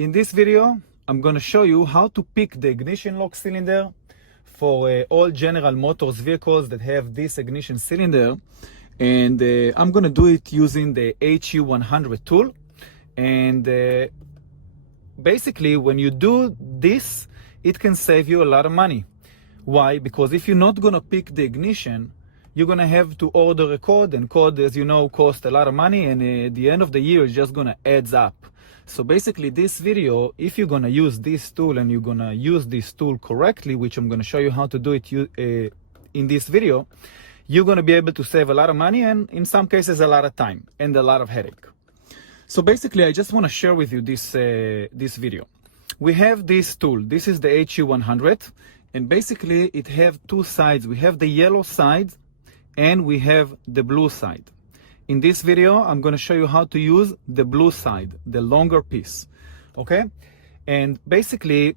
In this video, I'm going to show you how to pick the ignition lock cylinder for all General Motors vehicles that have this ignition cylinder. And I'm going to do it using the HU100 tool. And basically, when you do this, it can save you a lot of money. Why? Because if you're not going to pick the ignition, you're going to have to order a code, and code, as you know, costs a lot of money, and at the end of the year, it's just going to add up. So basically, this video, if you're going to use this tool and you're going to use this tool correctly, which I'm going to show you how to do it in this video, you're going to be able to save a lot of money and in some cases a lot of time and a lot of headache. So basically, I just want to share with you this video. We have this tool. This is the HU100, and basically it have two sides. We have the yellow side and we have the blue side. In this video, I'm going to show you how to use the blue side, the longer piece. Okay? And basically,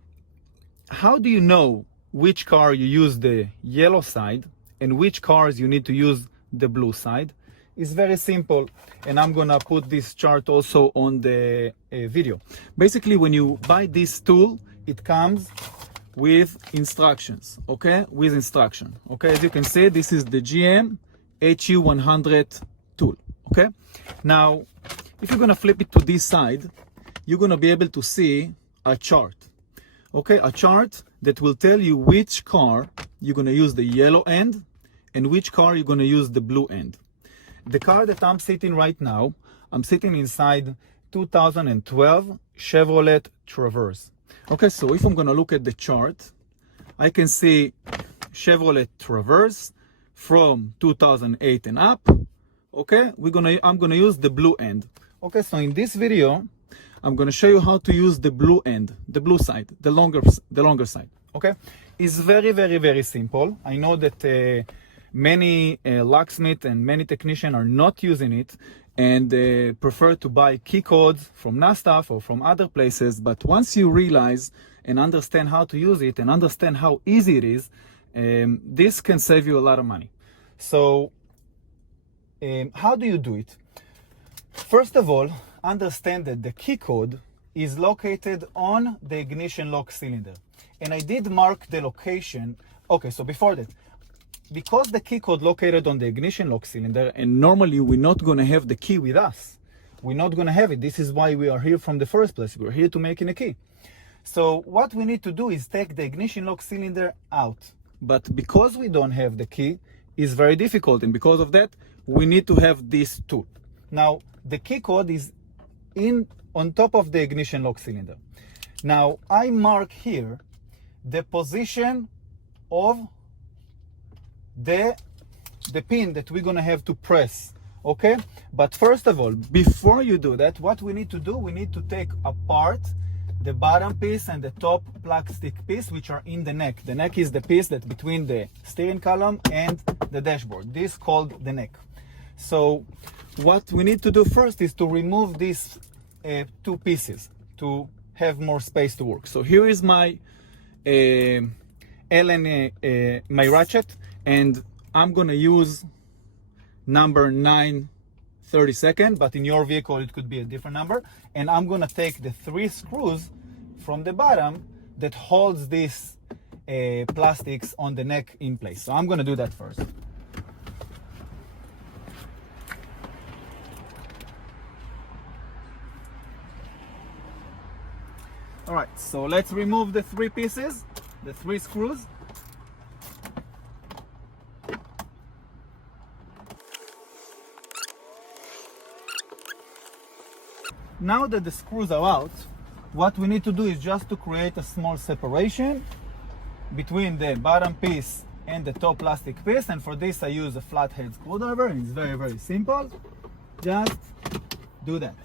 how do you know which car you use the yellow side and which cars you need to use the blue side? It's very simple, and I'm gonna put this chart also on the video. Basically, when you buy this tool, it comes with instructions, okay? With instruction, okay? As you can see, this is the GM HU100 tool, okay? Now, if you're gonna flip it to this side, you're gonna be able to see a chart, okay? A chart that will tell you which car you're gonna use the yellow end and which car you're gonna use the blue end. The car that I'm sitting right now, I'm sitting inside 2012 Chevrolet Traverse. Okay, so if I'm gonna look at the chart, I can see Chevrolet Traverse from 2008 and up. Okay, I'm gonna use the blue end. Okay, so in this video, I'm gonna show you how to use the blue end, the blue side, the longer side. Okay, it's very, very, very simple. I know that many locksmith and many technicians are not using it and prefer to buy key codes from NASTAF or from other places. But once you realize and understand how to use it and understand how easy it is, this can save you a lot of money. So how do you do it? First of all, understand that the key code is located on the ignition lock cylinder. And I did mark the location. Okay, so before that, because the key code located on the ignition lock cylinder, and normally we're not going to have the key with us. We're not going to have it. This is why we are here from the first place. We're here to make a key. So what we need to do is take the ignition lock cylinder out. But because we don't have the key, it's very difficult. And because of that, we need to have this tool. Now, the key code is on top of the ignition lock cylinder. Now, I mark here the position of the pin that we're gonna have to press, okay? But first of all, before you do that, what we need to do, we need to take apart the bottom piece and the top plastic piece, which are in the neck. The neck is the piece that's between the steering column and the dashboard. This is called the neck. So what we need to do first is to remove these two pieces to have more space to work. So here is my my ratchet, and I'm gonna use number 9/32, but in your vehicle it could be a different number. And I'm gonna take the 3 screws from the bottom that holds these plastics on the neck in place. So I'm gonna do that first. All right, so let's remove the 3 pieces, the 3 screws. Now that the screws are out, what we need to do is just to create a small separation between the bottom piece and the top plastic piece. And for this, I use a flathead screwdriver, and it's very, very simple. Just do that.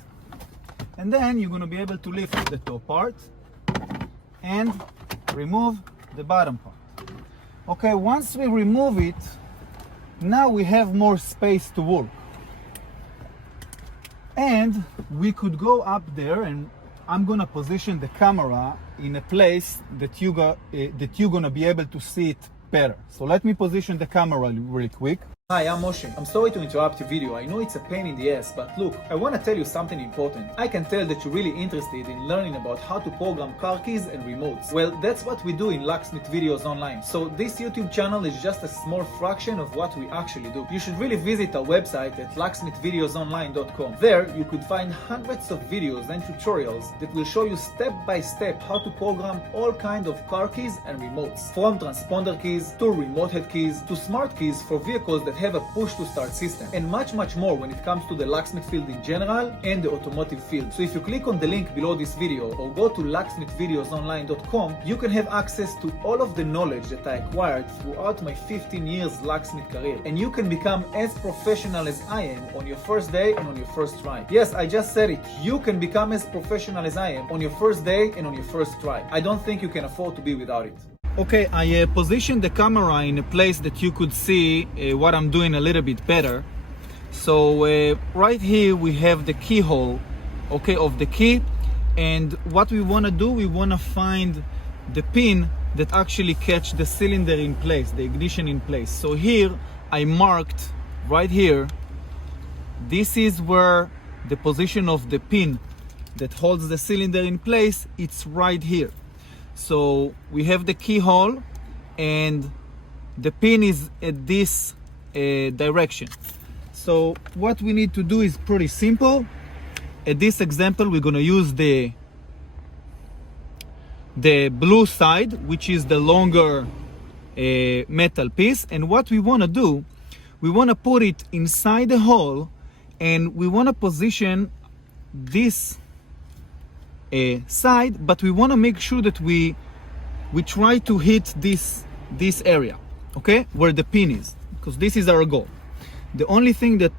And then you're going to be able to lift the top part and remove the bottom part. Okay, once we remove it, now we have more space to work. And we could go up there, and I'm gonna position the camera in a place that you're gonna be able to see it better. So let me position the camera really quick. Hi, I'm Moshe. I'm sorry to interrupt your video. I know it's a pain in the ass, but look, I want to tell you something important. I can tell that you're really interested in learning about how to program car keys and remotes. Well, that's what we do in LOCKSMITH Videos Online. So this YouTube channel is just a small fraction of what we actually do. You should really visit our website at LOCKSMITHvideosonline.com. There, you could find hundreds of videos and tutorials that will show you step by step how to program all kinds of car keys and remotes. From transponder keys to remote head keys to smart keys for vehicles that have a push-to-start system, and much more when it comes to the locksmith field in general and the automotive field. So if you click on the link below this video or go to locksmithvideosonline.com, you can have access to all of the knowledge that I acquired throughout my 15 years locksmith career, and you can become as professional as I am on your first day and on your first try. Yes, I just said it. You can become as professional as I am on your first day and on your first try. I don't think you can afford to be without it. Okay, I positioned the camera in a place that you could see what I'm doing a little bit better. So right here we have the keyhole, okay, of the key, and what we want to do, we want to find the pin that actually catch the cylinder in place, the ignition in place. So here I marked right here, this is where the position of the pin that holds the cylinder in place, it's right here. So we have the keyhole and the pin is at this direction. So what we need to do is pretty simple. At this example, we're going to use the blue side, which is the longer metal piece. And what we want to do, we want to put it inside the hole, and we want to position this side, but we want to make sure that we try to hit this area, okay, where the pin is, because this is our goal. The only thing that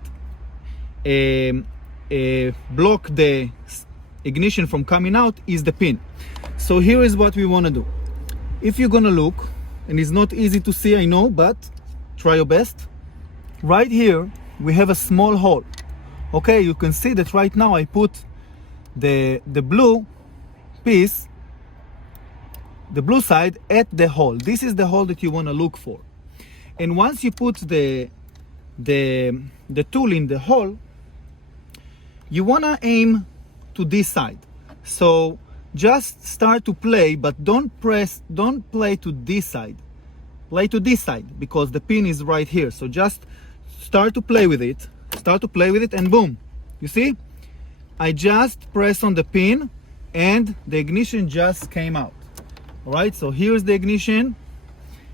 block the ignition from coming out is the pin. So here is what we want to do. If you're gonna look, and it's not easy to see, I know, but try your best. Right here we have a small hole, okay. You can see that right now I put the blue piece, the blue side, at the hole. This is the hole that you want to look for. And once you put the tool in the hole, you want to aim to this side. So just start to play, but don't play to this side. Play to this side because the pin is right here. So just start to play with it. And boom, you see? I just press on the pin and the ignition just came out. All right, so here's the ignition.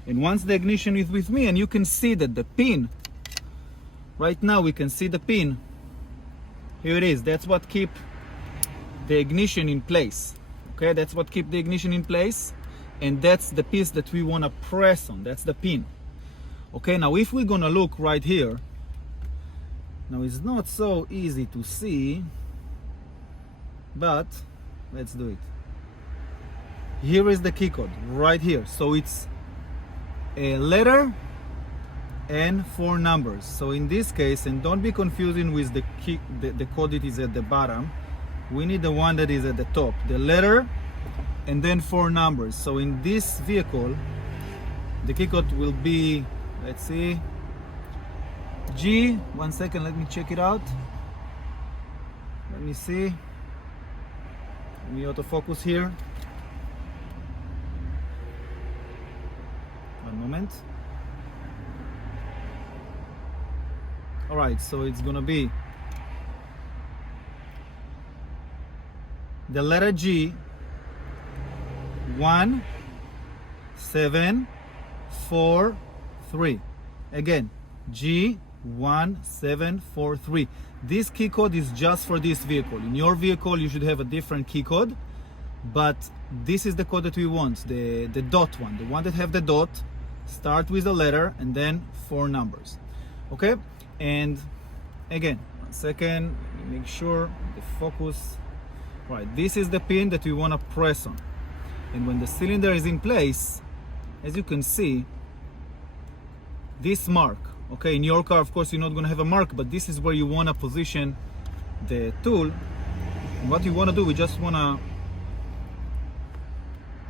And once the ignition is with me, and you can see that the pin, right now we can see the pin. Here it is. That's what keep the ignition in place. Okay, that's what keep the ignition in place. And that's the piece that we want to press on. That's the pin. Okay, now if we're gonna look right here, now it's not so easy to see, but let's do it. Here is the key code right here. So it's a letter and 4 numbers. So in this case, and don't be confusing with the key, the code that is at the bottom. We need the one that is at the top, the letter and then 4 numbers. So in this vehicle, the key code will be, let's see, G. 1 second, let me check it out. Let me see. Let me autofocus here. One moment. All right, so it's gonna be the letter G, 1743. Again, G1743. This key code is just for this vehicle. In your vehicle, you should have a different key code, but this is the code that we want, the dot one, the one that have the dot, start with a letter and then 4 numbers. Okay, and again, 1 second, let me make sure the focus. Right, this is the pin that we want to press on, and when the cylinder is in place, as you can see, this mark, okay, in your car of course you're not going to have a mark, but this is where you want to position the tool. And what you want to do, we just want to,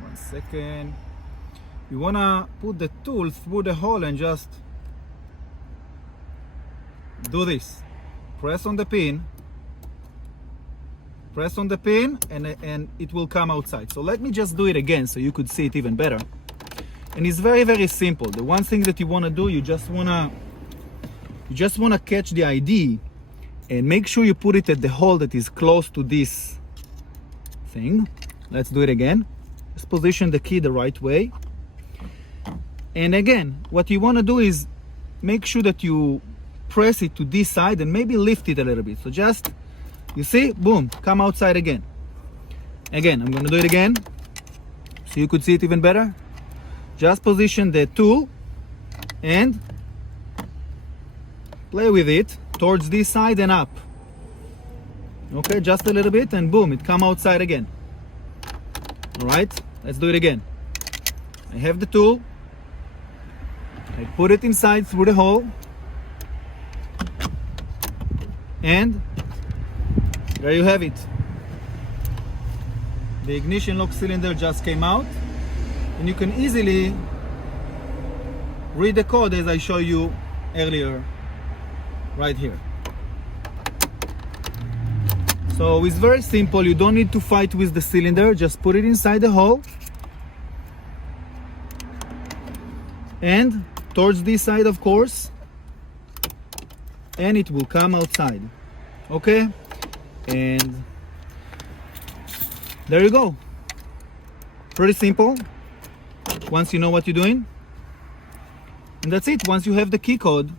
1 second, you want to put the tool through the hole and just do this. Press on the pin. Press on the pin and it will come outside. So let me just do it again so you could see it even better. And it's very, very simple. The one thing that you want to do, you just want to catch the ID and make sure you put it at the hole that is close to this thing. Let's do it again. Just position the key the right way. And again, what you want to do is make sure that you press it to this side and maybe lift it a little bit. So just, you see, boom, come outside again. Again, I'm going to do it again so you could see it even better. Just position the tool and play with it towards this side and up. Okay, just a little bit and boom, it come outside again. All right, let's do it again. I have the tool. I put it inside through the hole. And there you have it. The ignition lock cylinder just came out. And you can easily read the code as I showed you earlier, right here. So it's very simple. You don't need to fight with the cylinder. Just put it inside the hole and towards this side, of course, and it will come outside. Okay, and there you go. Pretty simple once you know what you're doing. And that's it. Once you have the key code,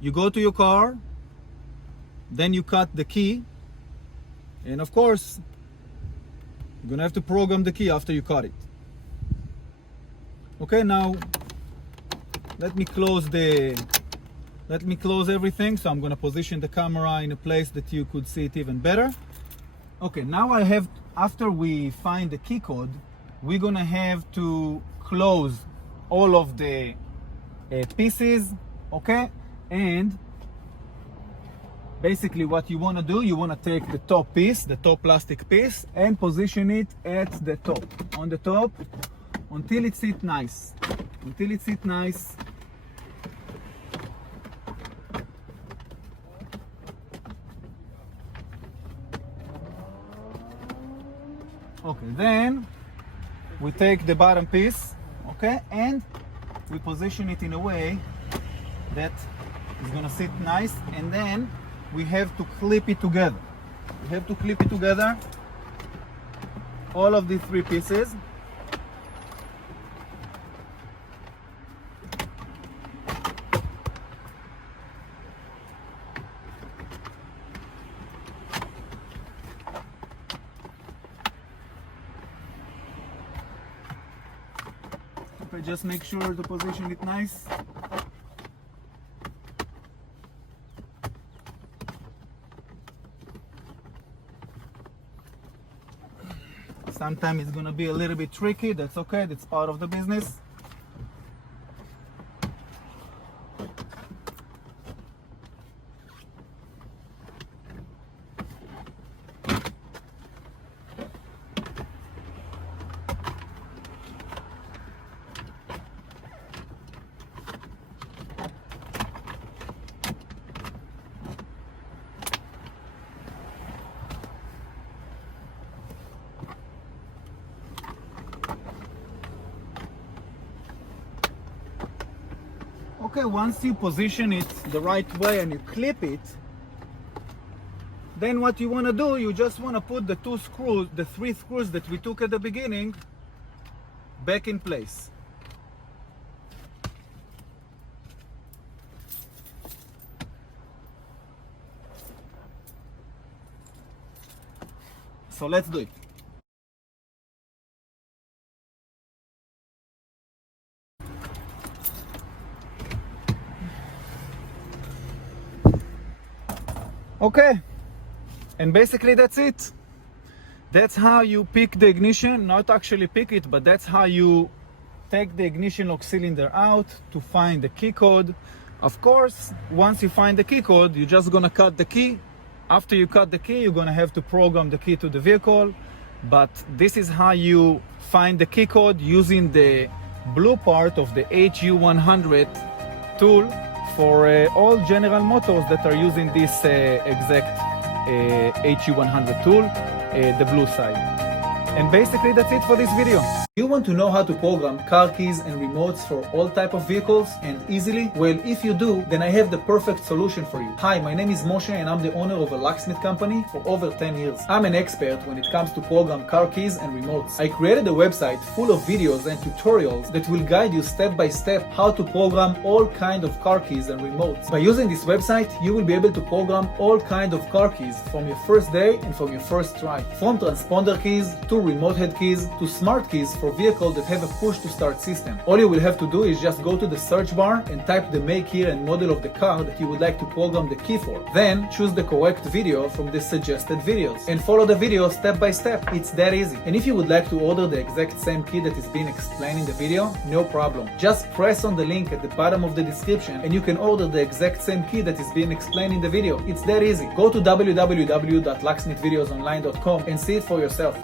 you go to your car, then you cut the key, and of course you're gonna have to program the key after you cut it. Okay, now let me close everything. So I'm gonna position the camera in a place that you could see it even better. Okay, now after we find the key code, we're gonna have to close all of the pieces, okay? And basically what you wanna do, you wanna take the top piece, the top plastic piece, and position it at the top, on the top, until it sits nice. Until it sits nice. Okay, then we take the bottom piece, okay, and we position it in a way that is gonna sit nice, and then we have to clip it together. We have to clip it together, all of these three pieces. Okay, just make sure to position it nice. Sometimes it's gonna be a little bit tricky. That's okay, that's part of the business. Okay, once you position it the right way and you clip it, then what you want to do, you just want to put the three screws that we took at the beginning back in place. So let's do it. Okay, and basically that's it. That's how you pick the ignition, not actually pick it, but that's how you take the ignition lock cylinder out to find the key code. Of course, once you find the key code, you're just gonna cut the key. After you cut the key, you're gonna have to program the key to the vehicle. But this is how you find the key code using the blue part of the HU100 tool for all General Motors that are using this exact HU100 tool, the blue side. And basically that's it for this video. You want to know how to program car keys and remotes for all type of vehicles and easily? Well, if you do, then I have the perfect solution for you. Hi, my name is Moshe and I'm the owner of a locksmith company for over 10 years. I'm an expert when it comes to program car keys and remotes. I created a website full of videos and tutorials that will guide you step by step how to program all kind of car keys and remotes. By using this website, you will be able to program all kind of car keys from your first day and from your first try. From transponder keys to remote head keys to smart keys for vehicles that have a push to start system. All you will have to do is just go to the search bar and type the make, year and model of the car that you would like to program the key for. Then choose the correct video from the suggested videos and follow the video step by step. It's that easy. And if you would like to order the exact same key that is being explained in the video, no problem. Just press on the link at the bottom of the description and you can order the exact same key that is being explained in the video. It's that easy. Go to www.locksmithvideosonline.com and see it for yourself.